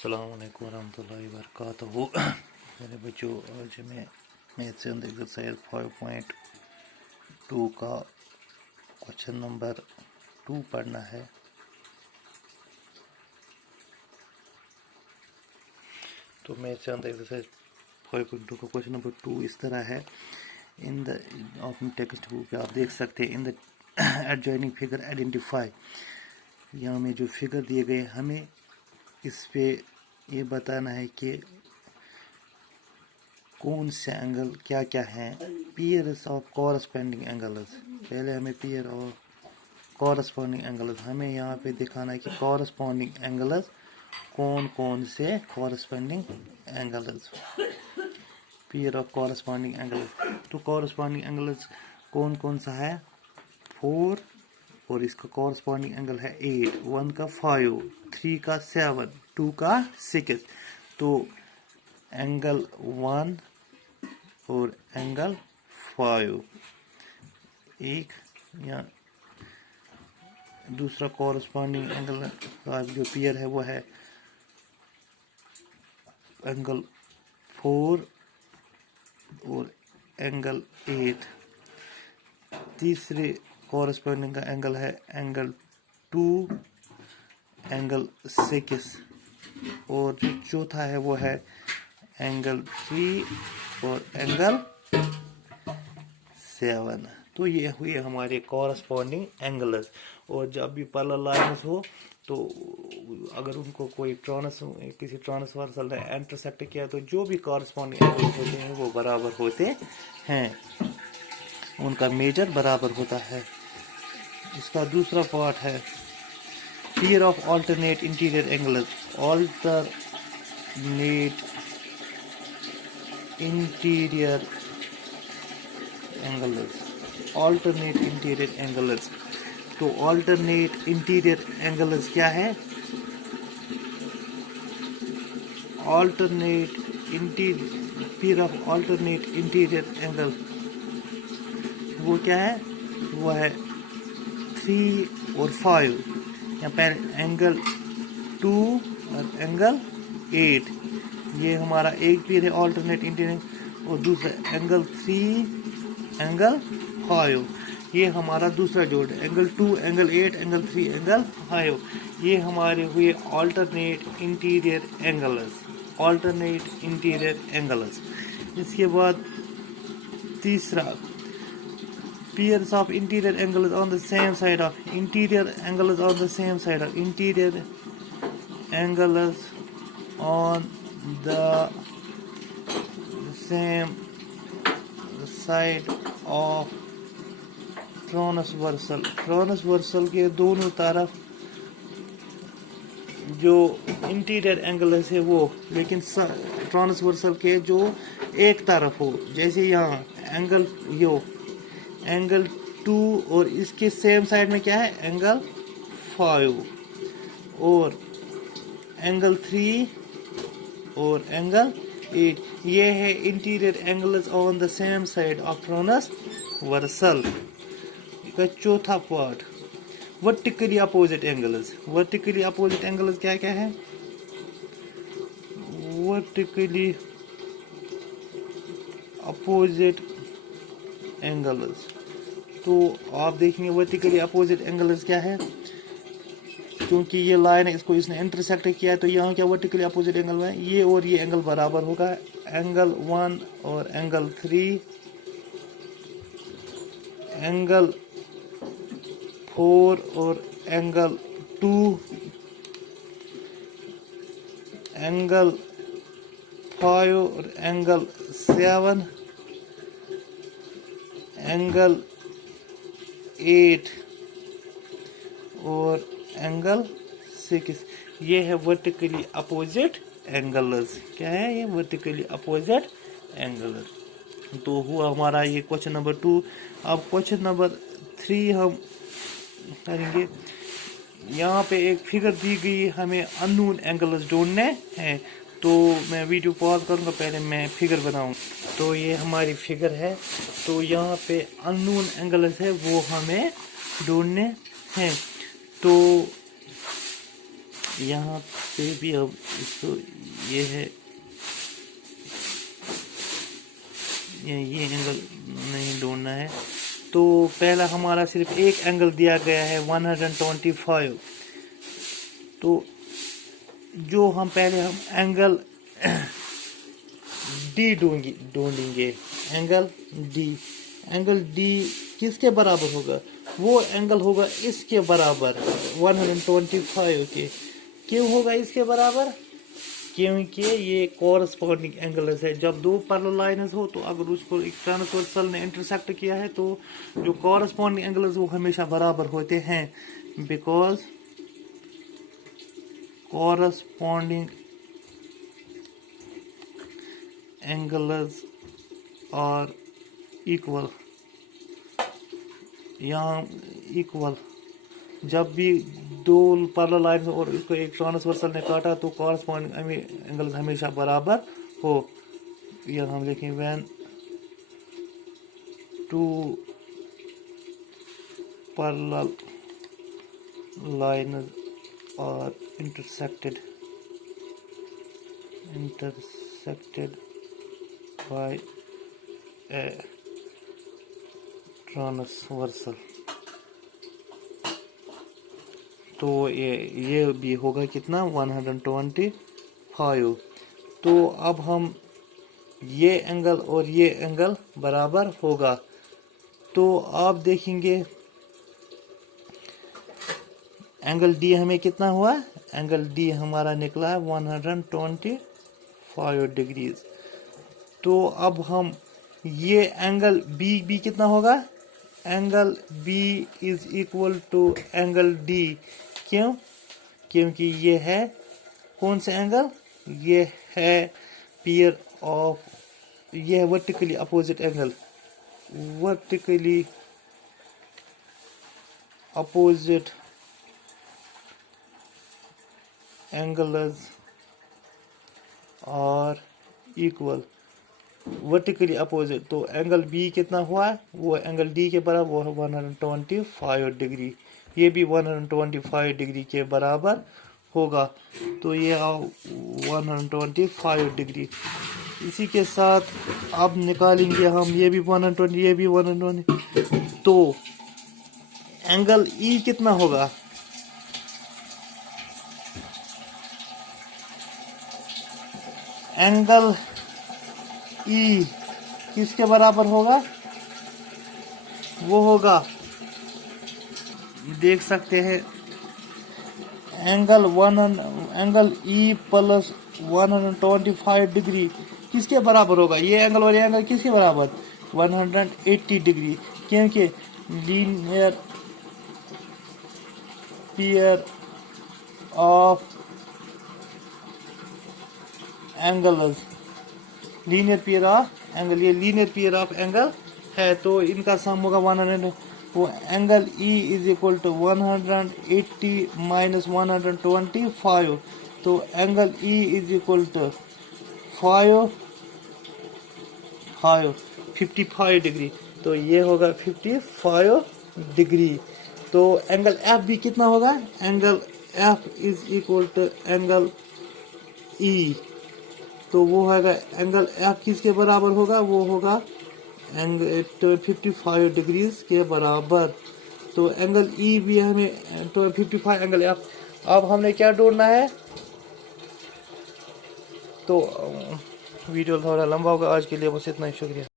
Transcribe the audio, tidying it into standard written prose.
अस्सलाम वालेकुम रहमतुल्लाहि व बरकातहू। मेरे बच्चों, आज मैं मैथ्स एंड एक्सरसाइज 5.2 का क्वेश्चन नंबर 2 पढ़ना है। तो मैथ्स एंड एक्सरसाइज 5.2 का क्वेश्चन नंबर 2 इस तरह है। इन द अपनी टेक्स्ट बुक पे आप देख सकते हैं, in the adjoining figure identify. यहाँ में जो फिगर दिए गए हमें इस पे ये बताना है कि कौन से एंगल क्या क्या हैं। पेयर्स ऑफ कॉरस्पॉन्डिंग एंगल्स, पहले हमें पेयर और कॉरस्पॉन्डिंग एंगल्स हमें यहाँ पे दिखाना है कि कॉरस्पॉन्डिंग एंगल्स कौन कौन से corresponding angles, pair of corresponding angles. तो कॉरस्पॉन्डिंग एंगल्स कौन कौन सा है? 4 और इसका कॉरस्पॉन्डिंग एंगल है 8, 1 का 5, 3 का 7, 2 का 6। तो एंगल 1 और एंगल 5 एक, या दूसरा कॉरस्पॉन्डिंग एंगल का जो पेयर है वो है एंगल 4 और एंगल 8। तीसरे कॉरस्पॉन्डिंग का एंगल है एंगल 2, एंगल 6, और जो चौथा है वो है एंगल 3 और एंगल 7। तो ये हुए हमारे कॉरस्पॉन्डिंग एंगल्स। और जब भी पैरेलल लाइंस हो तो अगर उनको कोई किसी ट्रांसवर्सल ने इंटरसेक्ट किया तो जो भी कॉरस्पॉन्डिंग एंगल्स होते हैं वो बराबर होते हैं, उनका मेजर बराबर होता है। इसका दूसरा पार्ट है pair of alternate interior angles. Alternate interior angles, alternate interior angles. तो ऑल्टरनेट इंटीरियर एंगल्स क्या है? Alternate pair of alternate interior angle वो क्या है? वो है 3 और 5। यहाँ पर एंगल 2 और एंगल 8, ये हमारा एक पेयर है ऑल्टरनेट इंटीरियर। और दूसरा एंगल 3 एंगल 5, ये हमारा दूसरा जोड़ है। एंगल 2 एंगल 8 एंगल 3 एंगल 5, ये हमारे हुए alternate interior angles, alternate interior angles. इसके बाद तीसरा pairs of interior angles on the same side of interior angles on the same side of interior angles on the same side of transversal. Transversal के दोनों तरफ जो interior angles है वो, लेकिन ट्रांसवर्सल के जो एक तरफ हो, जैसे यहाँ एंगल 2 और इसके सेम साइड में क्या है? एंगल 5 और एंगल 3 और एंगल 8, ये है interior angles on the same side of transversal का चौथा part. Vertically opposite angles, vertically opposite angles क्या क्या है? Vertically opposite angles. तो आप देखेंगे वर्टिकली अपोजिट एंगल्स क्या है, क्योंकि ये लाइन है, इसको इसने इंटरसेक्ट किया है, तो यहाँ क्या वर्टिकली अपोजिट एंगल है? ये और ये एंगल बराबर होगा। एंगल 1 और एंगल 3, एंगल 4 और एंगल 2, एंगल 5 और एंगल 7, एंगल 8 और एंगल 6, ये है वर्टिकली अपोजिट एंगल्स। क्या है ये? Vertically opposite angles. तो हुआ हमारा ये क्वेश्चन नंबर 2। अब क्वेश्चन नंबर 3 हम करेंगे। यहाँ पे एक फिगर दी गई, हमें अननोन एंगल्स ढूंढने हैं। तो मैं वीडियो पॉज करूँगा, पहले मैं फिगर बनाऊँ। तो ये हमारी फिगर है। तो यहाँ पे अननोन एंगल्स है वो हमें ढूंढने हैं। तो यहाँ पे भी अब इसको ये है, ये एंगल नहीं ढूंढना है। तो पहला हमारा सिर्फ एक एंगल दिया गया है 125। तो जो हम पहले हम एंगल डी ढूंढेंगे। एंगल डी किसके बराबर होगा? वो एंगल होगा इसके बराबर 125 के। क्यों होगा इसके बराबर? क्योंकि ये कॉरस्पॉन्डिंग एंगल्स है। जब दो पैरेलल लाइन्स हो तो अगर उसको एक ट्रांसवर्सल ने इंटरसेक्ट किया है तो जो कॉरस्पॉन्डिंग एंगल्स वो हमेशा बराबर होते हैं, because corresponding angles are equal. यहाँ इक्वल, जब भी दो पैरेलल लाइन्स और इसको एक ट्रांसवर्सल ने काटा तो कॉरस्पॉन्डिंग एंगल्स हमेशा बराबर हो। यह हम लिखें when two parallel lines are intersected by a transversal। तो ये भी होगा कितना 125। तो अब हम ये एंगल और ये एंगल बराबर होगा। तो आप देखेंगे एंगल डी हमें कितना हुआ? एंगल डी हमारा निकला है 125 डिग्रीज। तो अब हम ये एंगल बी कितना होगा? Angle B is equal to angle D. क्यों? क्योंकि ये है कौन सा एंगल? ये है पेयर ऑफ, ये है vertically opposite angle, vertically opposite angles are equal, vertically opposite. तो एंगल बी कितना हुआ? वो एंगल डी के बराबर, वो है 125 डिग्री। ये भी 125 डिग्री के बराबर होगा। तो ये 125 डिग्री। इसी के साथ अब निकालेंगे हम ये भी 120, ये भी 120। तो एंगल ई कितना होगा? एंगल ई किसके बराबर होगा? वो होगा, देख सकते हैं, एंगल ई प्लस 125 डिग्री किसके बराबर होगा? ये एंगल और ये एंगल किसके बराबर? 180 डिग्री। क्योंकि linear pair of angles, linear pair of angle, ये लीनियर पेयर ऑफ एंगल है। तो इनका सम होगा 100। वो angle E is equal to 180 minus 125। तो angle E is equal to 55 degree. तो ये होगा 55 डिग्री। तो एंगल एफ भी कितना होगा? Angle F is equal to angle E. तो वो होगा एंगल एफ किसके बराबर होगा? वो होगा एंगल 55 डिग्रीज के बराबर। तो एंगल ई भी हमें 55 एंगल एफ। अब हमने क्या ढूंढना है? तो वीडियो थोड़ा लंबा होगा, आज के लिए बस इतना ही, शुक्रिया।